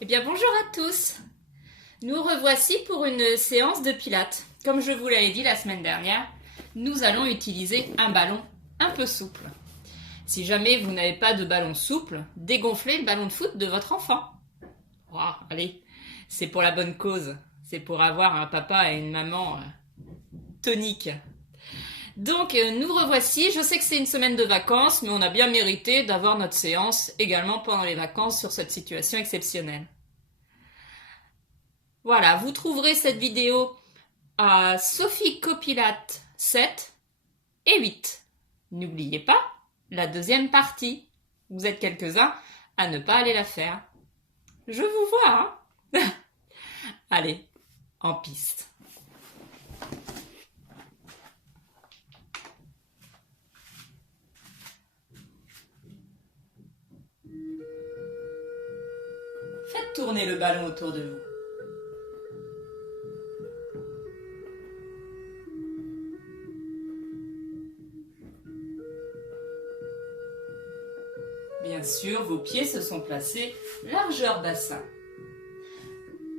Eh bien bonjour à tous. Nous revoici pour une séance de pilates. Comme je vous l'avais dit la semaine dernière, nous allons utiliser un ballon un peu souple. Si jamais vous n'avez pas de ballon souple, dégonflez le ballon de foot de votre enfant. Oh, allez, c'est pour la bonne cause. C'est pour avoir un papa et une maman toniques. Donc nous revoici, je sais que c'est une semaine de vacances, mais on a bien mérité d'avoir notre séance également pendant les vacances sur cette situation exceptionnelle. Voilà, vous trouverez cette vidéo à Sophie Copilate 7 et 8. N'oubliez pas la deuxième partie. Vous êtes quelques-uns à ne pas aller la faire. Je vous vois, hein. Allez, en piste. Faites tourner le ballon autour de vous. Bien sûr, vos pieds se sont placés largeur bassin.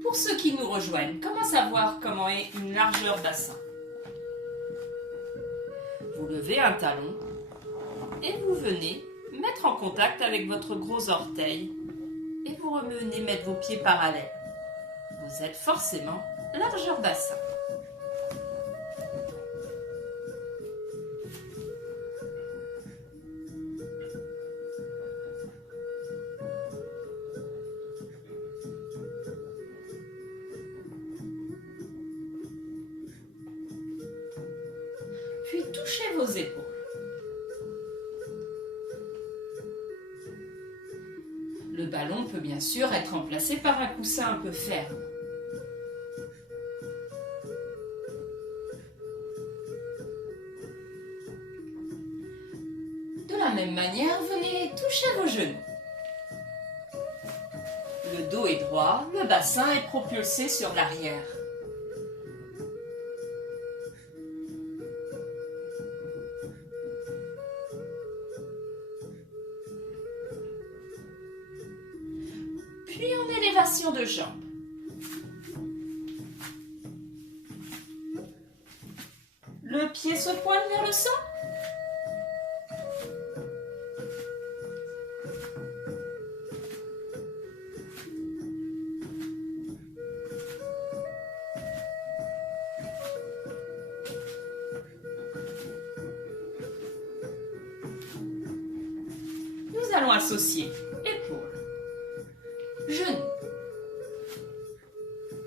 Pour ceux qui nous rejoignent, comment savoir comment est une largeur bassin? Vous levez un talon et vous venez mettre en contact avec votre gros orteil et vous revenez mettre vos pieds parallèles. Vous êtes forcément largeur bassin. Puis touchez vos épaules. Le ballon peut bien sûr être remplacé par un coussin un peu ferme. De la même manière, venez toucher vos genoux. Le dos est droit, le bassin est propulsé sur l'arrière. Puis en élévation de jambes. Le pied se pointe vers le sol. Nous allons associer épaules, genoux,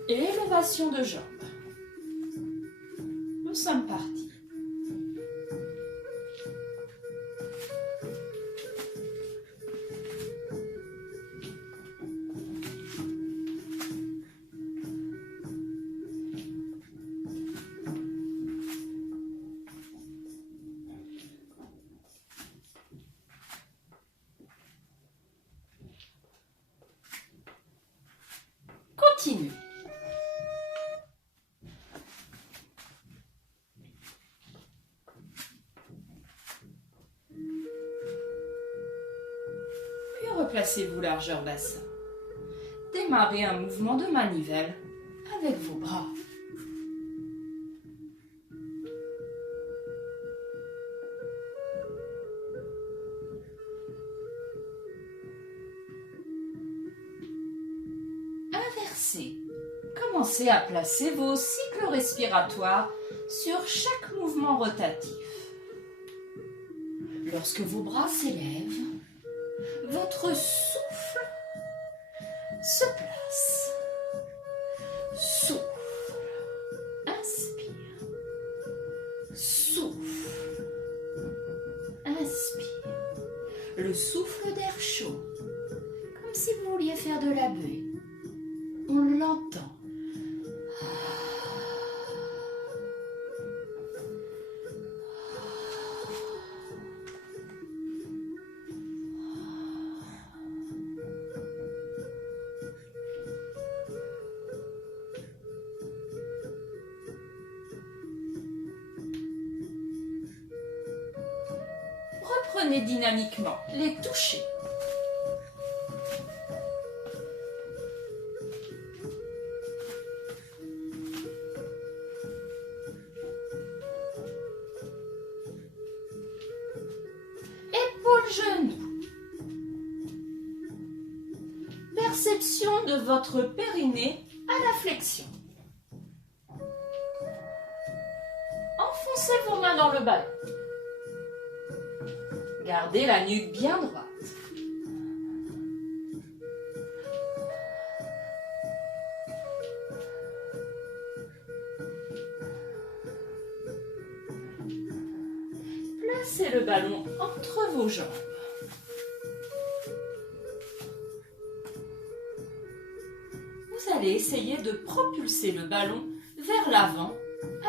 élévation de jambes. Nous sommes partis. Continuez. Puis replacez-vous largeur bassin. Démarrez un mouvement de manivelle avec vos bras. Inversez. Commencez à placer vos cycles respiratoires sur chaque mouvement rotatif. Lorsque vos bras s'élèvent, votre souffle se place. Souffle. Inspire. Souffle. Inspire. Le souffle d'air chaud, comme si vous vouliez faire de la buée. On l'entend. Reprenez dynamiquement les touchés. Perception de votre périnée à la flexion. Enfoncez vos mains dans le ballon. Gardez la nuque bien droite. Placez le ballon entre vos jambes. Vous allez essayer de propulser le ballon vers l'avant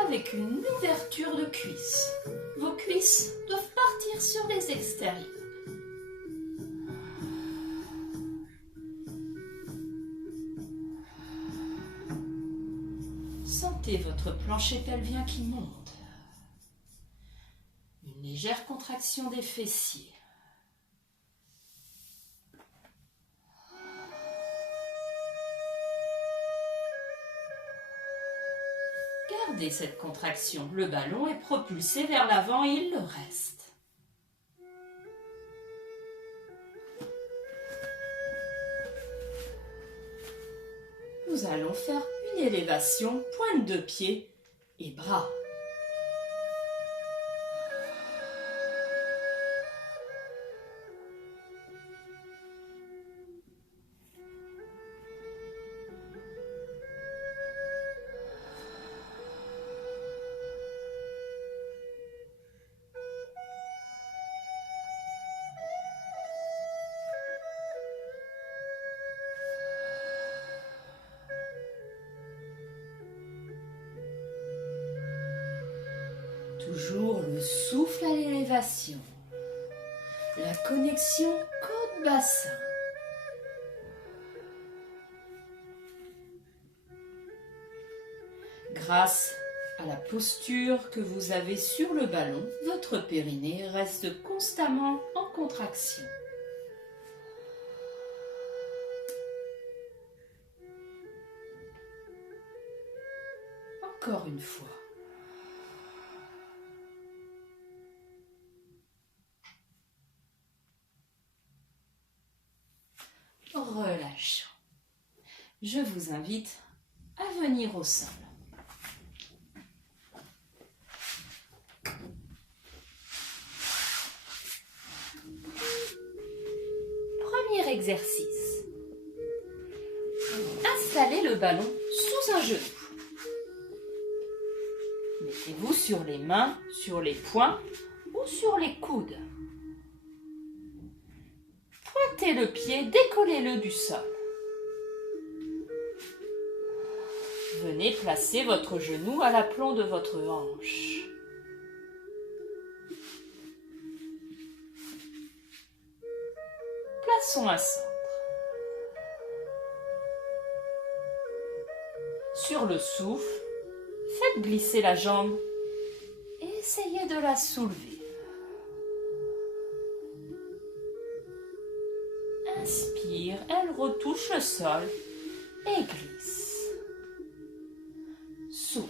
avec une ouverture de cuisses. Vos cuisses doivent partir sur les extérieurs. Sentez votre plancher pelvien qui monte. Une légère contraction des fessiers. Gardez cette contraction. Le ballon est propulsé vers l'avant et il le reste. Nous allons faire une élévation, pointe de pied et bras. Toujours le souffle à l'élévation. La connexion côte-bassin. Grâce à la posture que vous avez sur le ballon, votre périnée reste constamment en contraction. Encore une fois. Relâchons. Je vous invite à venir au sol. Premier exercice. Installez le ballon sous un genou. Mettez-vous sur les mains, sur les poings ou sur les coudes. Pointez le pied, décollez-le du sol. Venez placer votre genou à l'aplomb de votre hanche. Plaçons un centre. Sur le souffle, faites glisser la jambe et essayez de la soulever. Inspire, elle retouche le sol et glisse. Souffle.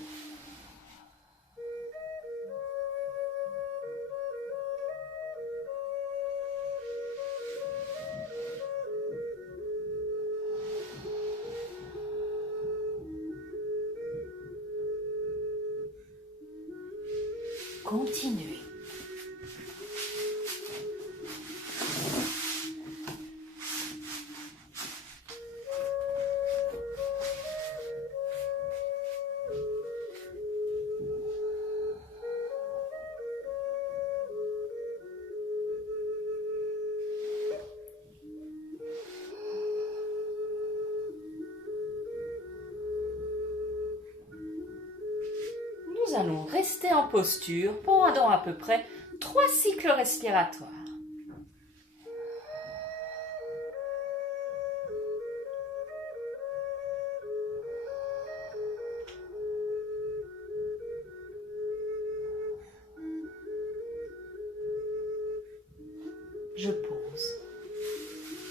Continuez. Nous allons rester en posture pendant à peu près 3 cycles respiratoires. Je pose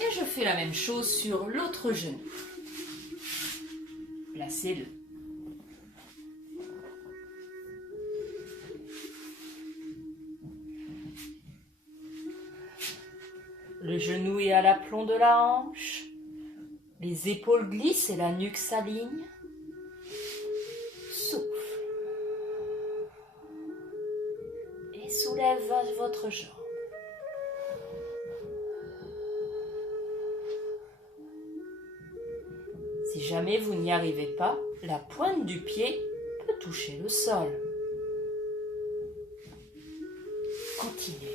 et je fais la même chose sur l'autre genou. Placez-le. Le genou est à l'aplomb de la hanche. Les épaules glissent et la nuque s'aligne. Souffle. Et soulève votre jambe. Si jamais vous n'y arrivez pas, la pointe du pied peut toucher le sol. Continuez.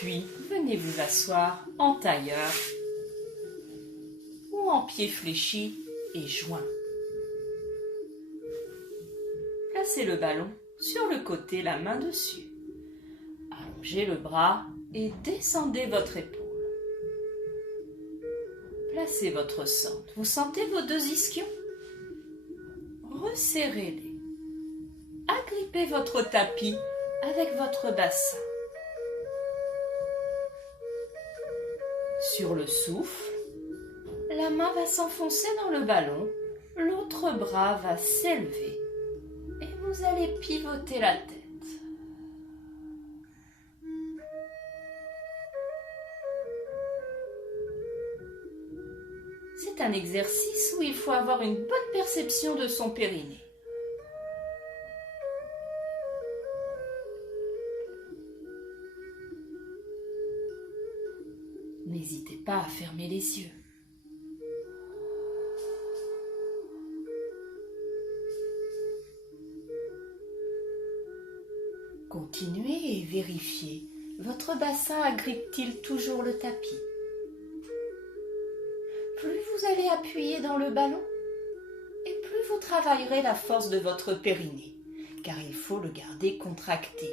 Puis, venez vous asseoir en tailleur ou en pied fléchi et joint. Placez le ballon sur le côté, la main dessus. Allongez le bras et descendez votre épaule. Placez votre centre. Vous sentez vos deux ischions? Resserrez-les. Agrippez votre tapis avec votre bassin. Sur le souffle, la main va s'enfoncer dans le ballon, l'autre bras va s'élever et vous allez pivoter la tête. C'est un exercice où il faut avoir une bonne perception de son périnée. N'hésitez pas à fermer les yeux. Continuez et vérifiez. Votre bassin agrippe-t-il toujours le tapis? Plus vous allez appuyer dans le ballon, et plus vous travaillerez la force de votre périnée, car il faut le garder contracté.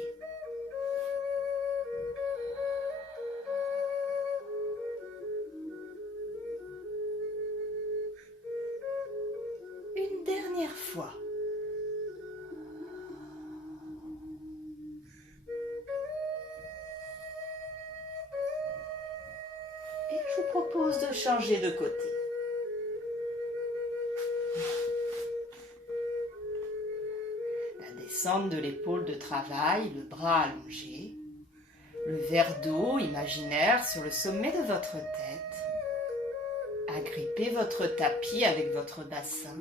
Une dernière fois. Et je vous propose de changer de côté. La descente de l'épaule de travail, le bras allongé, le verre d'eau imaginaire sur le sommet de votre tête. Agrippez votre tapis avec votre bassin.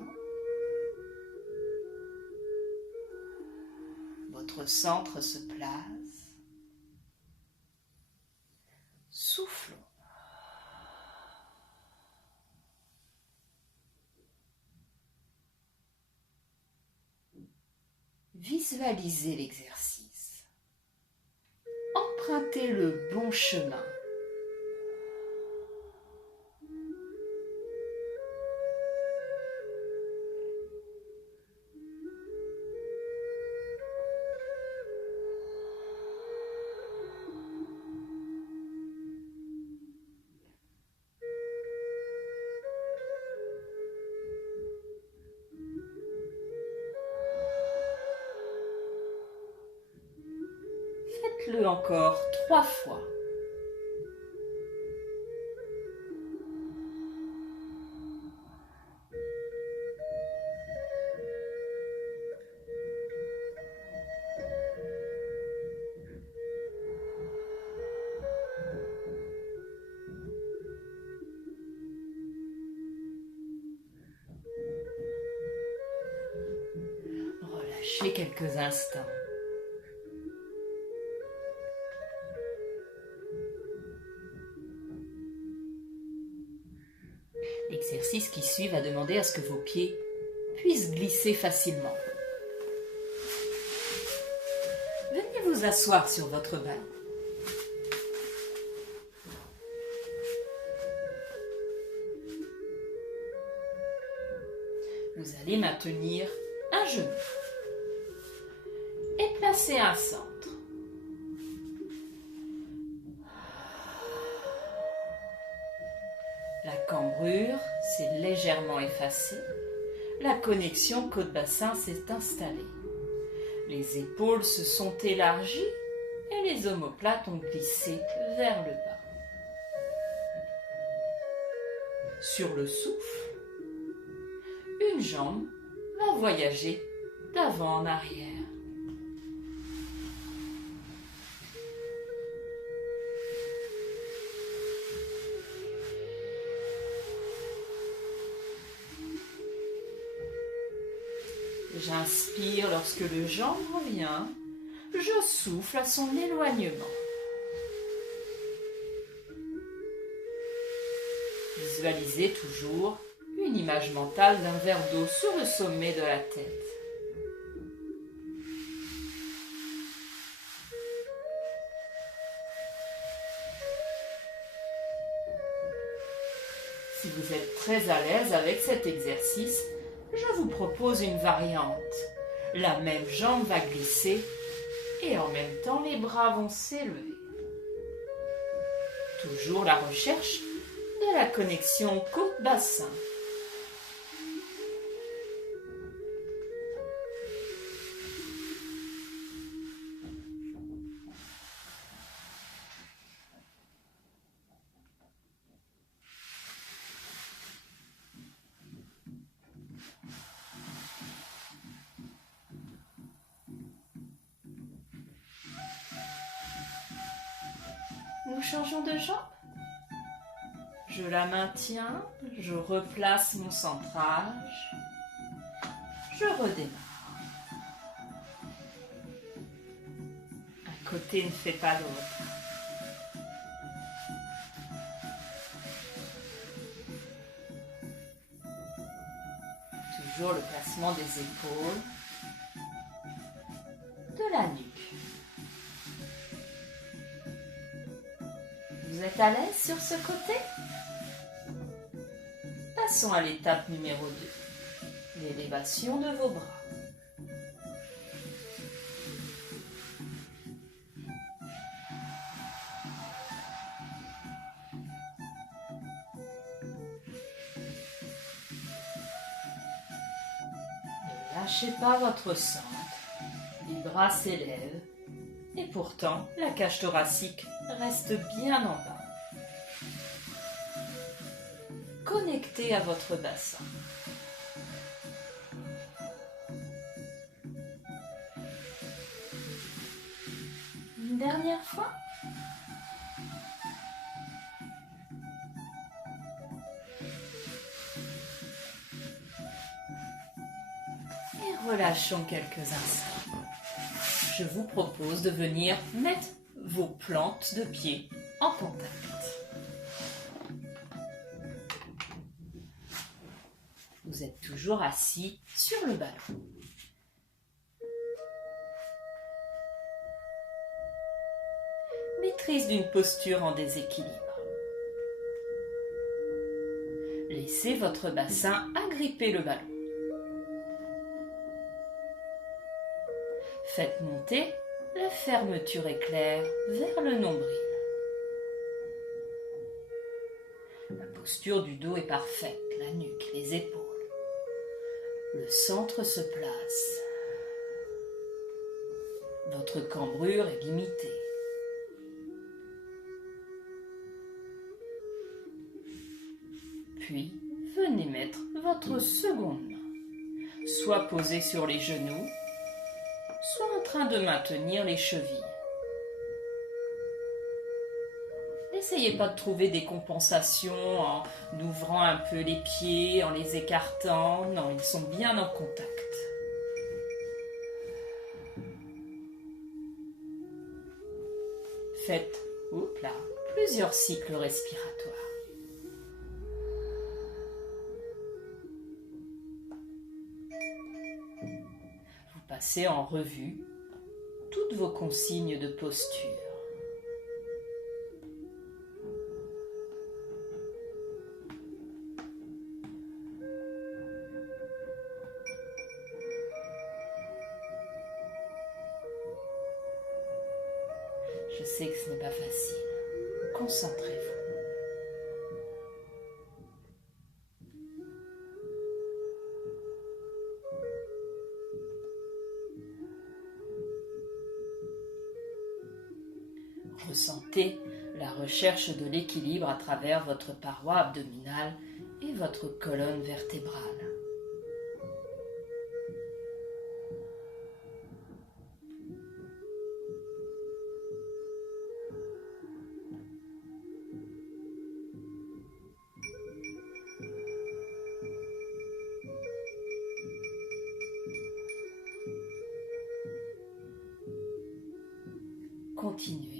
Votre centre se place. Soufflons. Visualisez l'exercice. Empruntez le bon chemin. Faites-le encore 3 fois. Relâchez quelques instants. L'exercice qui suit va demander à ce que vos pieds puissent glisser facilement. Venez vous asseoir sur votre ballon. Vous allez maintenir un genou et placer un centre. La cambrure s'est légèrement effacée. La connexion côte-bassin s'est installée. Les épaules se sont élargies et les omoplates ont glissé vers le bas. Sur le souffle, une jambe va voyager d'avant en arrière. J'inspire lorsque le jambe revient, je souffle à son éloignement. Visualisez toujours une image mentale d'un verre d'eau sur le sommet de la tête. Si vous êtes très à l'aise avec cet exercice, je vous propose une variante. La même jambe va glisser et en même temps les bras vont s'élever. Toujours la recherche de la connexion côte-bassin. Nous changeons de jambe. Je la maintiens, je replace mon centrage, je redémarre. Un côté ne fait pas l'autre. Toujours le placement des épaules, de la nuque. Vous êtes à l'aise sur ce côté? Passons à l'étape numéro 2, l'élévation de vos bras. Ne lâchez pas votre centre, les bras s'élèvent et pourtant la cage thoracique reste bien en bas. Connectez à votre bassin. Une dernière fois. Et relâchons quelques instants. Je vous propose de venir mettre vos plantes de pied en contact. Vous êtes toujours assis sur le ballon. Maîtrise d'une posture en déséquilibre. Laissez votre bassin agripper le ballon. Faites monter la fermeture éclair vers le nombril. La posture du dos est parfaite, la nuque, les épaules. Le centre se place. Votre cambrure est limitée. Puis, venez mettre votre seconde main, soit posée sur les genoux, soit en train de maintenir les chevilles. N'essayez pas de trouver des compensations en ouvrant un peu les pieds, en les écartant. Non, ils sont bien en contact. Faites, plusieurs cycles respiratoires. Vous passez en revue toutes vos consignes de posture. Je sais que ce n'est pas facile. Concentrez-vous. Ressentez la recherche de l'équilibre à travers votre paroi abdominale et votre colonne vertébrale. Continuez.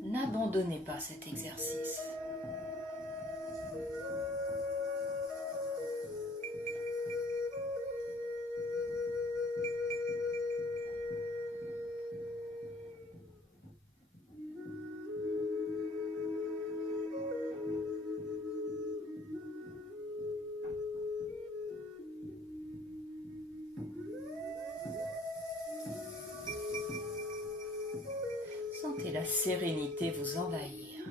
N'abandonnez pas cet exercice. Sentez la sérénité vous envahir.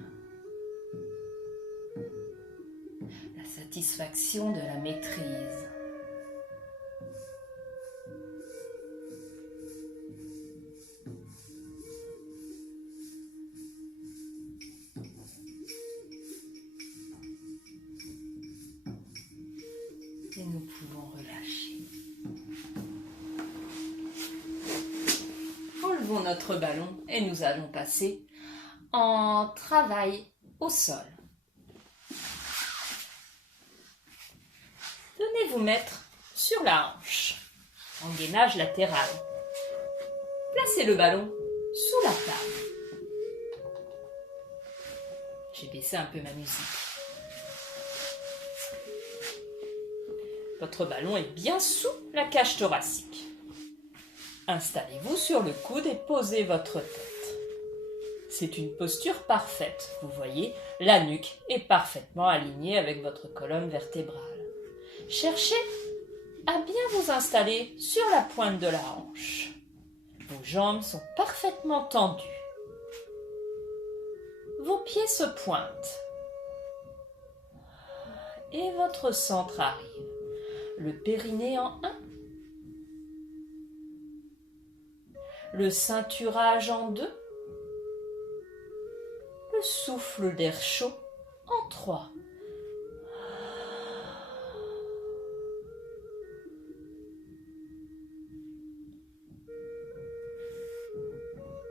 La satisfaction de la maîtrise. Et nous pouvons relâcher. Enlevons notre ballon et nous allons passer en travail au sol. Venez vous mettre sur la hanche, en gainage latéral. Placez le ballon sous la table. J'ai baissé un peu ma musique. Votre ballon est bien sous la cage thoracique. Installez-vous sur le coude et posez votre tête. C'est une posture parfaite. Vous voyez, la nuque est parfaitement alignée avec votre colonne vertébrale. Cherchez à bien vous installer sur la pointe de la hanche. Vos jambes sont parfaitement tendues. Vos pieds se pointent. Et votre centre arrive. Le périnée en 1. Le ceinturage en 2. Le souffle d'air chaud en 3.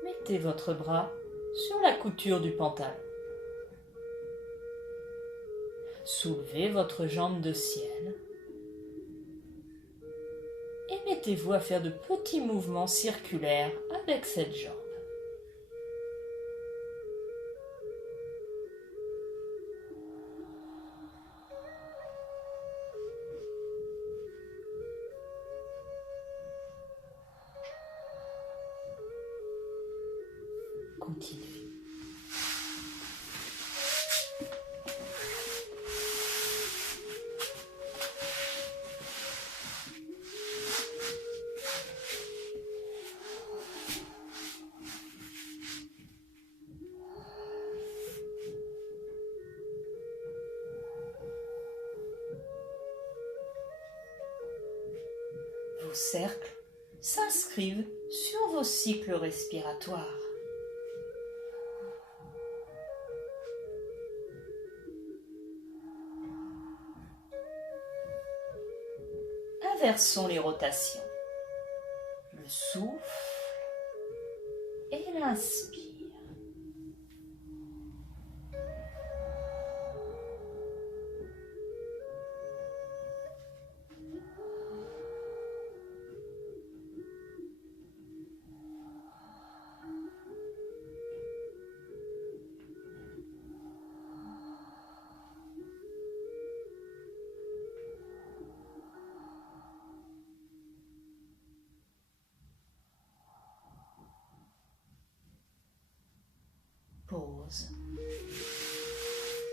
Mettez votre bras sur la couture du pantalon. Soulevez votre jambe de ciel. Et mettez-vous à faire de petits mouvements circulaires avec cette jambe. Continuez. Vos cercles s'inscrivent sur vos cycles respiratoires. Inversons les rotations. Le souffle et l'inspire. Pause.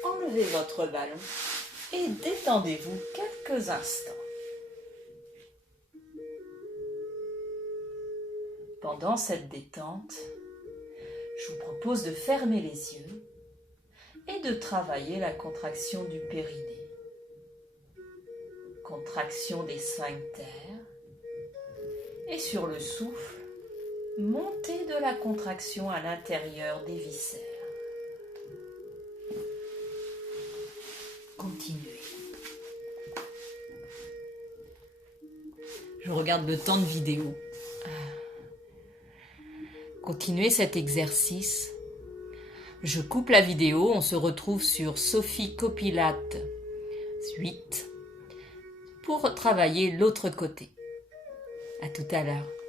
Enlevez votre ballon et détendez-vous quelques instants. Pendant cette détente, je vous propose de fermer les yeux et de travailler la contraction du périnée, contraction des sphincters et sur le souffle, Montez de la contraction à l'intérieur des viscères. Continuez. Je regarde le temps de vidéo. Continuez cet exercice. Je coupe la vidéo, on se retrouve sur Sophie Copilate 8 pour travailler l'autre côté. À tout à l'heure.